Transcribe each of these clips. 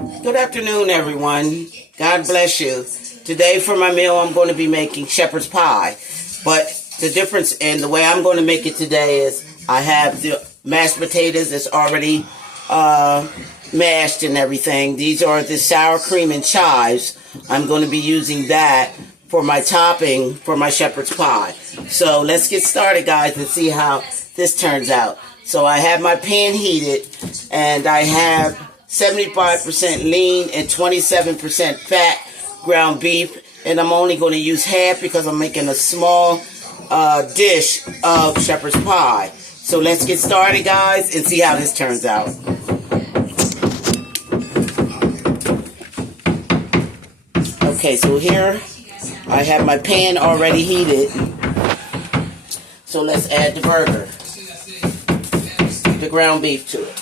Good afternoon, everyone. God bless you. Today for my meal, I'm going to be making shepherd's pie. But the difference in the way I'm going to make it today is I have the mashed potatoes that's already mashed and everything. These are the sour cream and chives. I'm going to be using that for my topping for my shepherd's pie. So let's get started, guys, and see how this turns out. So I have my pan heated, and I have 75% lean and 27% fat ground beef, and I'm only going to use half because I'm making a small dish of shepherd's pie. So let's get started, guys, and see how this turns out. Okay, so here I have my pan already heated. So let's add the burger, the ground beef to it.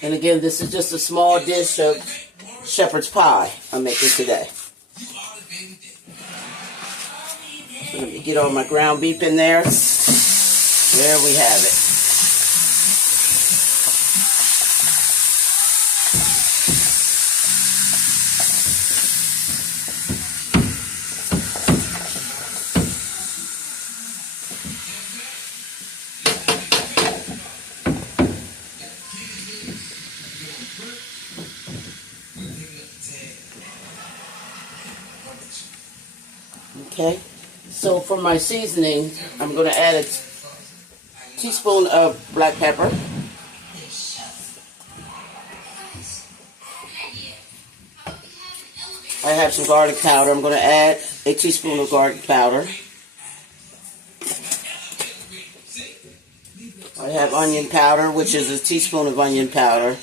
And again, this is just a small dish of shepherd's pie I'm making today. So let me get all my ground beef in there. There we have it. Okay, so for my seasoning, I'm going to add a teaspoon of black pepper. I have some garlic powder. I'm going to add a teaspoon of garlic powder. I have onion powder, which is a teaspoon of onion powder.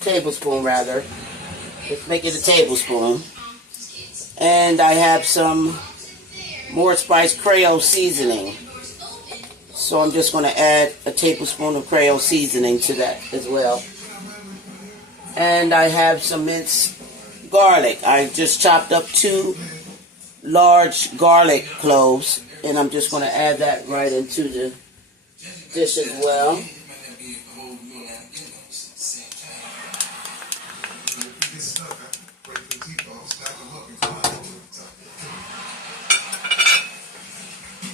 Tablespoon, rather. Let's make it a tablespoon. And I have some more spice Creole seasoning. So I'm just going to add a tablespoon of Creole seasoning to that as well. And I have some minced garlic. I just chopped up 2 large garlic cloves, and I'm just going to add that right into the dish as well.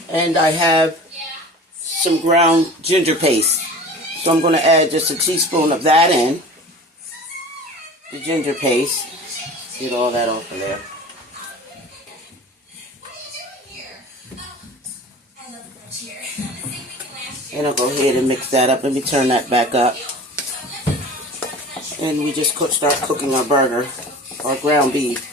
And I have some ground ginger paste. So I'm going to add just a teaspoon of that in. The ginger paste. Get all that off of there. And I'll go ahead and mix that up. Let me turn that back up. And we just start cooking our burger, our ground beef.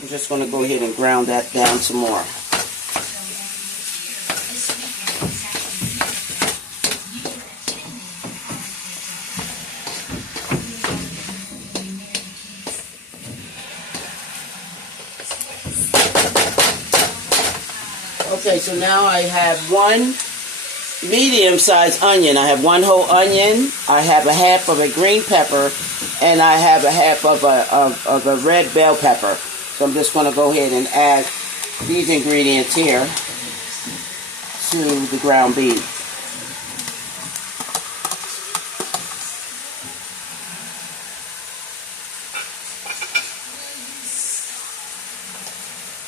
I'm just going to go ahead and ground that down some more. Okay, so now I have 1 medium-sized onion. I have 1 whole onion. I have a half of a green pepper, and I have a half of a red bell pepper. So I'm just going to go ahead and add these ingredients here to the ground beef.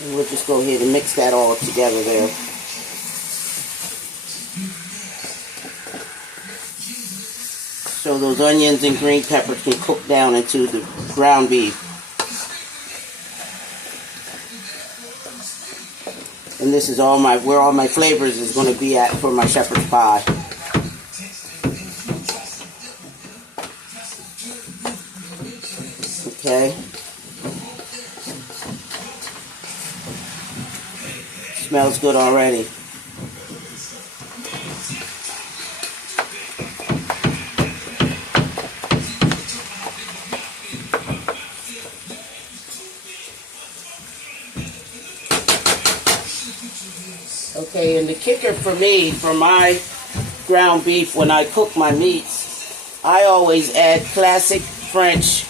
And we'll just go ahead and mix that all together there. So those onions and green peppers can cook down into the ground beef. And this is where all my flavors is going to be at for my shepherd's pie. Okay. Smells good already. Okay, and the kicker for me, for my ground beef, when I cook my meats, I always add classic French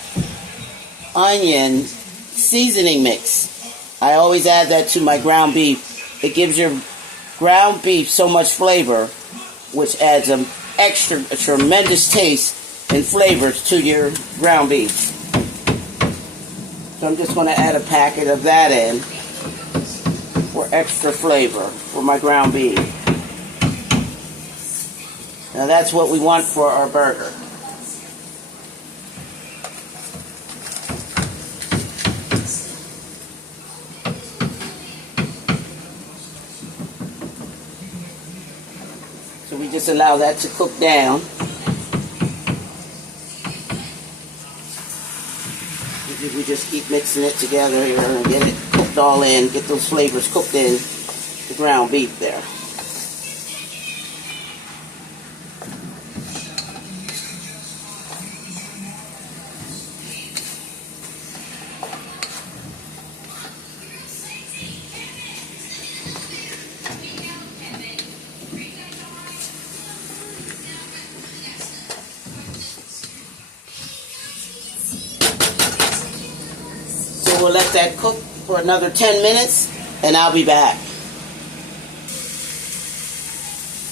onion seasoning mix. I always add that to my ground beef. It gives your ground beef so much flavor, which adds a tremendous taste and flavors to your ground beef. So I'm just going to add a packet of that in for extra flavor for my ground beef. Now that's what we want for our burger. So we just allow that to cook down. We just keep mixing it together here and get it cooked all in, get those flavors cooked in the ground beef there. We'll let that cook for another 10 minutes and I'll be back.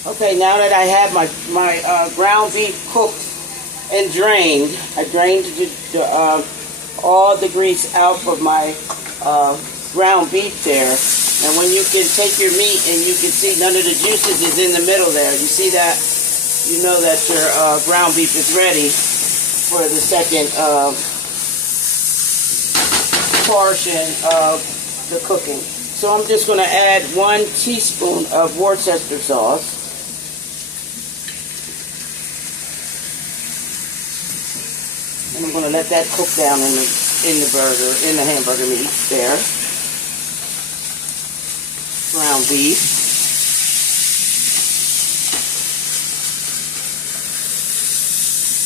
Okay, now that I have my ground beef cooked and drained, I drained all the grease out of my ground beef there. And when you can take your meat and you can see none of the juices is in the middle there, you see that? You know that your ground beef is ready for the second portion of the cooking. So I'm just going to add 1 teaspoon of Worcester sauce. And I'm going to let that cook down in the hamburger meat there. Ground beef.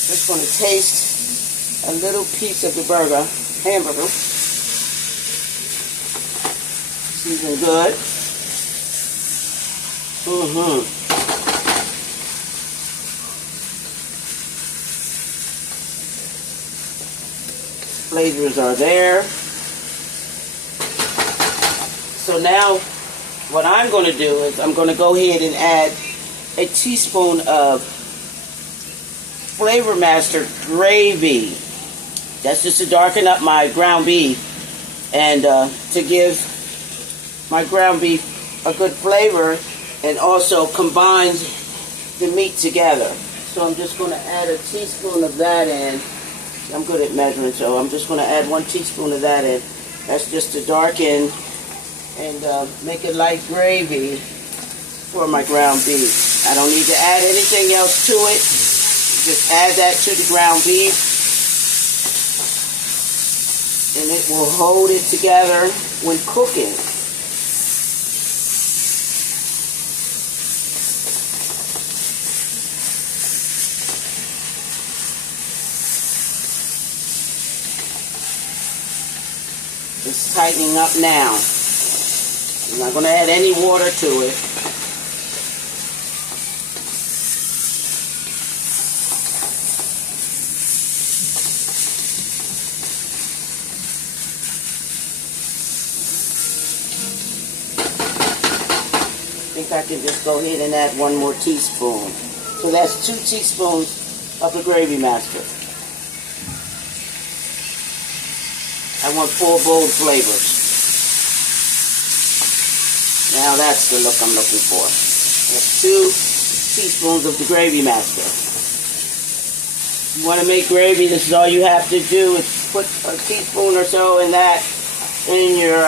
Just going to taste a little piece of the hamburger. Seasoned good. Flavors are there. So now what I'm going to do is I'm going to go ahead and add a teaspoon of Flavor Master gravy. That's just to darken up my ground beef and to give my ground beef a good flavor and also combine the meat together. So I'm just going to add a teaspoon of that in. I'm good at measuring, so I'm just going to add 1 teaspoon of that in. That's just to darken and make it light gravy for my ground beef. I don't need to add anything else to it. Just add that to the ground beef and it will hold it together when cooking. It's tightening up now. I'm not going to add any water to it. I think I can just go ahead and add 1 more teaspoon. So that's 2 teaspoons of the Gravy Master. I want full bold flavors. Now that's the look I'm looking for. That's 2 teaspoons of the Gravy Master. You want to make gravy, this is all you have to do is put a teaspoon or so in that in your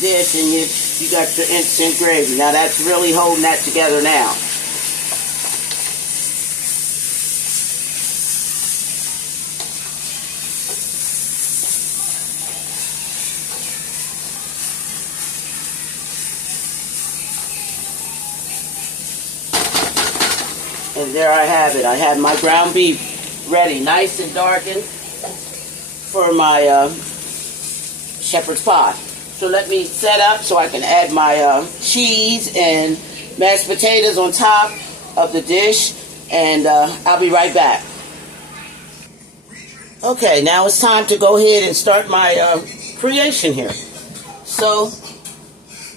dish and you got your instant gravy. Now that's really holding that together now. And there I have it. I have my ground beef ready, nice and darkened for my shepherd's pie. So let me set up so I can add my cheese and mashed potatoes on top of the dish. and I'll be right back. Okay, now it's time to go ahead and start my creation here. So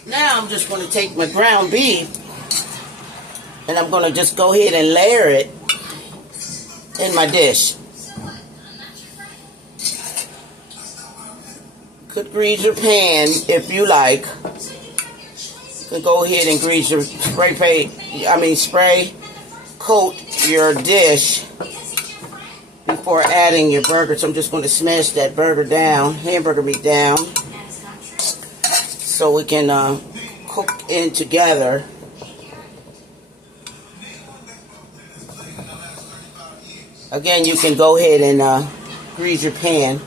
now I'm just going to take my ground beef and I'm going to just go ahead and layer it in my dish. Could grease your pan if you like. You can go ahead and grease your spray coat your dish before adding your burger. So I'm just going to smash that hamburger meat down, so we can cook in together. Again, you can go ahead and grease your pan,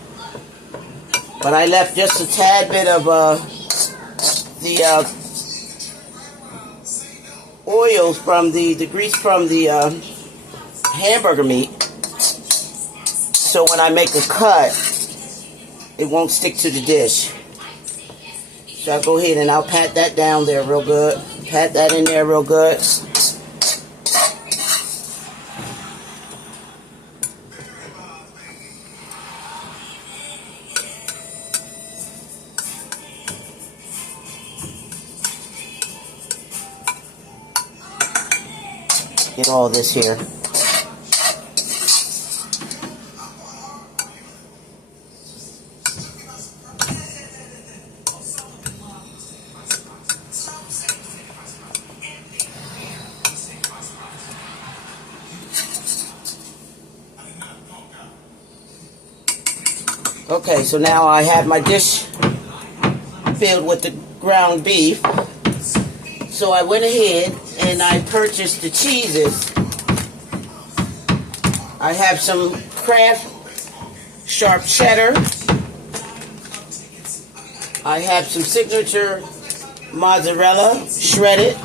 but I left just a tad bit of the oil from the grease from the hamburger meat, so when I make a cut, it won't stick to the dish. So I'll go ahead and I'll pat that down there real good. Pat that in there real good. Get all this here. Okay, so now I have my dish filled with the ground beef. So I went ahead and I purchased the cheeses. I have some Kraft sharp cheddar. I have some signature mozzarella shredded.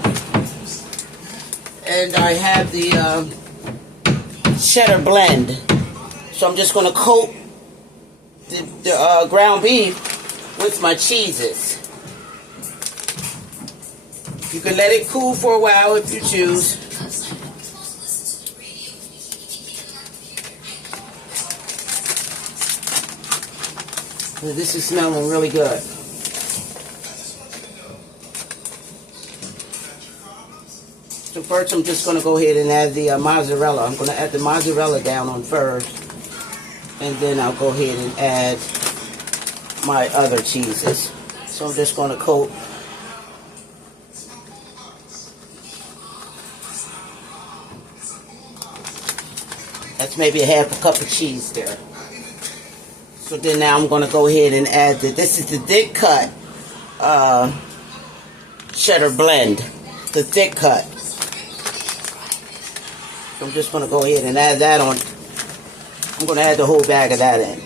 And I have the cheddar blend. So I'm just going to coat the ground beef with my cheeses. You can let it cool for a while if you choose. This is smelling really good. So first I'm just going to go ahead and add the mozzarella. I'm going to add the mozzarella down on first. And then I'll go ahead and add my other cheeses. So I'm just going to coat. That's maybe a half a cup of cheese there. So then now I'm going to go ahead and add this is the thick cut cheddar blend. The thick cut. So I'm just going to go ahead and add that on. I'm going to add the whole bag of that in.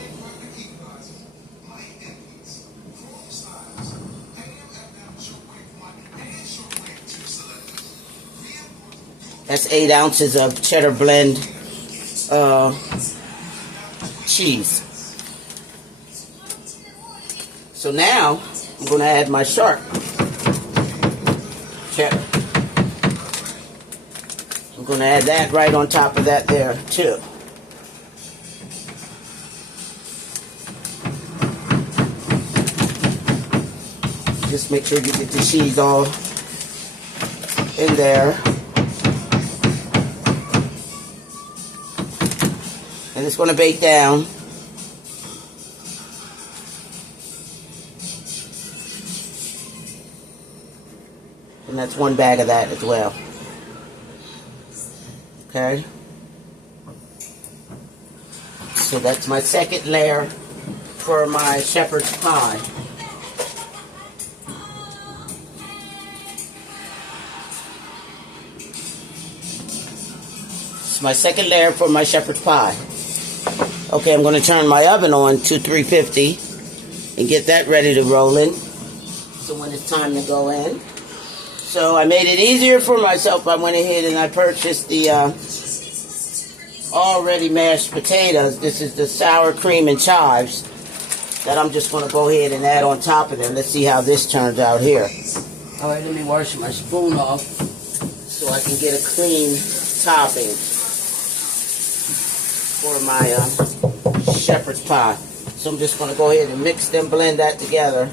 That's 8 ounces of cheddar blend cheese. So now I'm going to add my sharp cheddar. I'm going to add that right on top of that there too. Just make sure you get the cheese all in there. And it's going to bake down. And that's one bag of that as well. Okay. So that's my second layer for my shepherd's pie. It's my second layer for my shepherd's pie. Okay, I'm going to turn my oven on to 350 and get that ready to roll in. So when it's time to go in. So I made it easier for myself. I went ahead and I purchased the already mashed potatoes. This is the sour cream and chives that I'm just going to go ahead and add on top of them. Let's see how this turns out here. All right, let me wash my spoon off so I can get a clean topping. for my shepherd's pie. So I'm just going to go ahead and mix them, blend that together,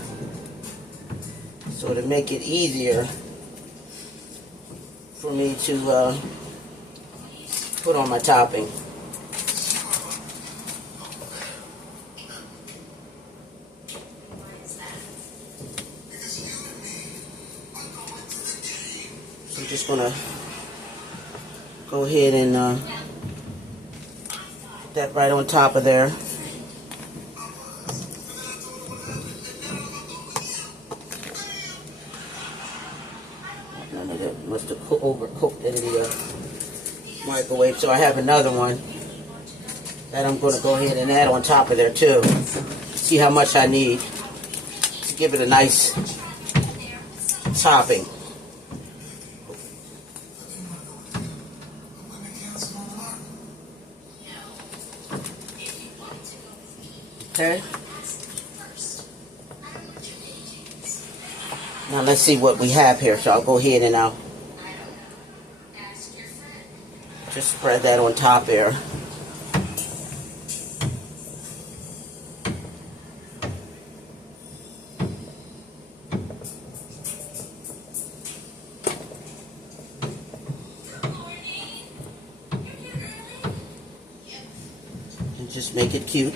so to make it easier for me to put on my topping. So I'm just going to go ahead and put that right on top of there. None of that must have overcooked in the microwave. So I have another one that I'm going to go ahead and add on top of there too. See how much I need to give it a nice topping. Okay. Now let's see what we have here. So I'll go ahead and I'll just spread that on top there. And just make it cute.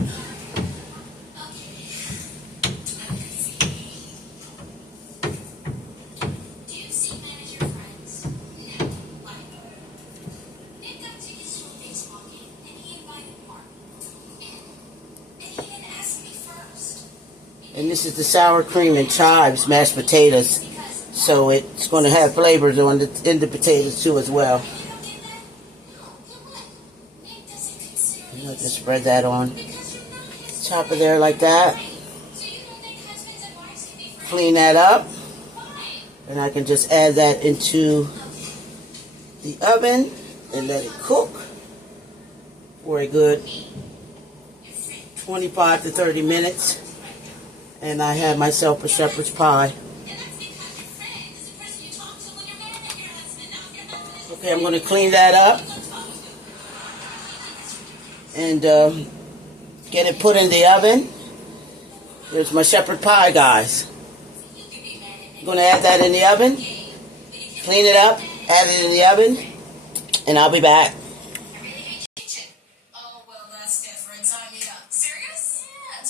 And this is the sour cream and chives mashed potatoes. So it's going to have flavors in the potatoes too as well. And I'll just spread that on top of there like that. Clean that up. And I can just add that into the oven and let it cook for a good 25 to 30 minutes. And I have myself a shepherd's pie. Okay, I'm going to clean that up and get it put in the oven. Here's my shepherd pie, guys. I'm going to add that in the oven, clean it up, add it in the oven, and I'll be back.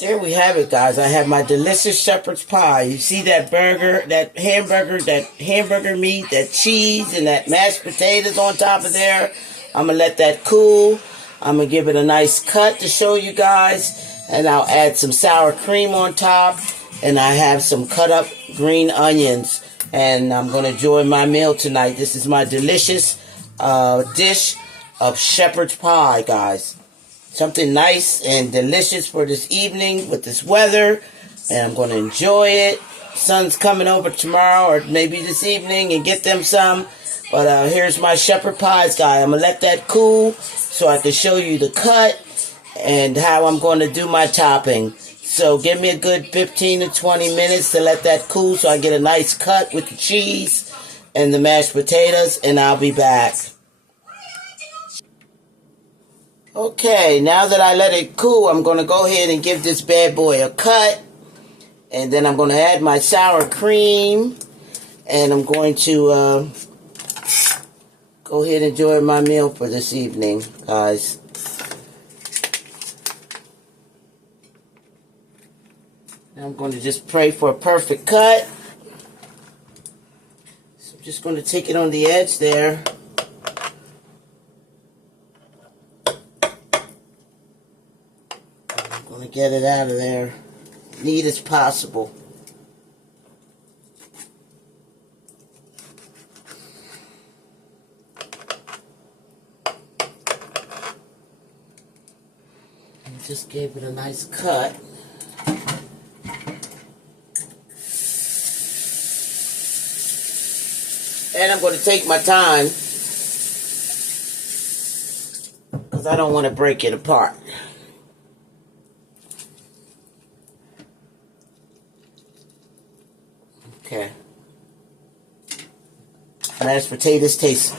There we have it, guys. I have my delicious shepherd's pie. You see that burger, that hamburger meat, that cheese, and that mashed potatoes on top of there. I'm going to let that cool. I'm going to give it a nice cut to show you guys. And I'll add some sour cream on top. And I have some cut up green onions. And I'm going to enjoy my meal tonight. This is my delicious dish of shepherd's pie, guys. Something nice and delicious for this evening with this weather. And I'm going to enjoy it. Sun's coming over tomorrow or maybe this evening and get them some. But here's my shepherd pies, guys. I'm going to let that cool so I can show you the cut and how I'm going to do my topping. So give me a good 15 to 20 minutes to let that cool so I get a nice cut with the cheese and the mashed potatoes. And I'll be back. Okay, now that I let it cool, I'm going to go ahead and give this bad boy a cut. And then I'm going to add my sour cream. And I'm going to go ahead and enjoy my meal for this evening, guys. Now I'm going to just pray for a perfect cut. So I'm just going to take it on the edge there. Get it out of there neat as possible. And just gave it a nice cut. And I'm going to take my time because I don't want to break it apart. Okay. Mashed potatoes taste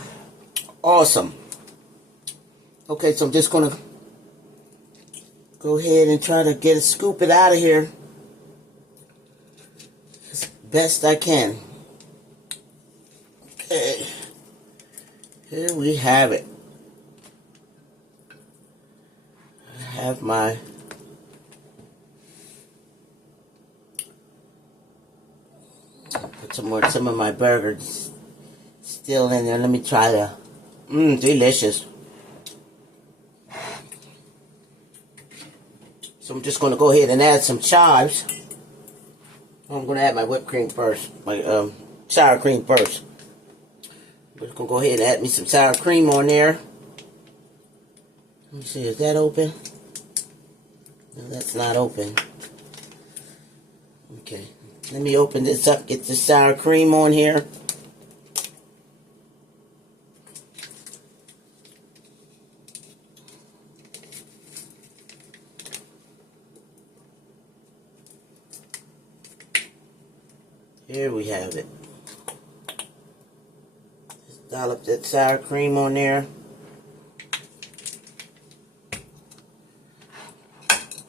awesome. Okay, so I'm just going to go ahead and try to scoop it out of here as best I can. Okay. Here we have it. I have my put some of my burgers still in there. Let me try the delicious. So I'm just going to go ahead and add some chives. I'm going to add my whipped cream first, my sour cream first. I'm just going to go ahead and add me some sour cream on there. Let me see, is that open? No, that's not open. Okay, let me open this up, get the sour cream on here. Here we have it. Just dollop that sour cream on there.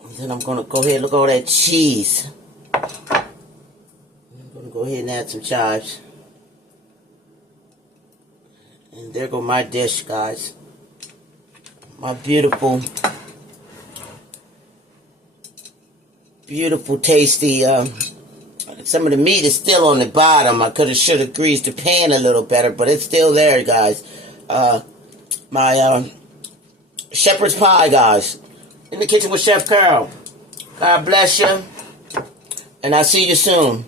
And then I'm going to go ahead and look at all that cheese. I'm going to go ahead and add some chives. And there go my dish, guys. My beautiful, beautiful, tasty, some of the meat is still on the bottom. I should have greased the pan a little better, but it's still there, guys. My shepherd's pie, guys. In the kitchen with Chef Carl. God bless you. And I'll see you soon.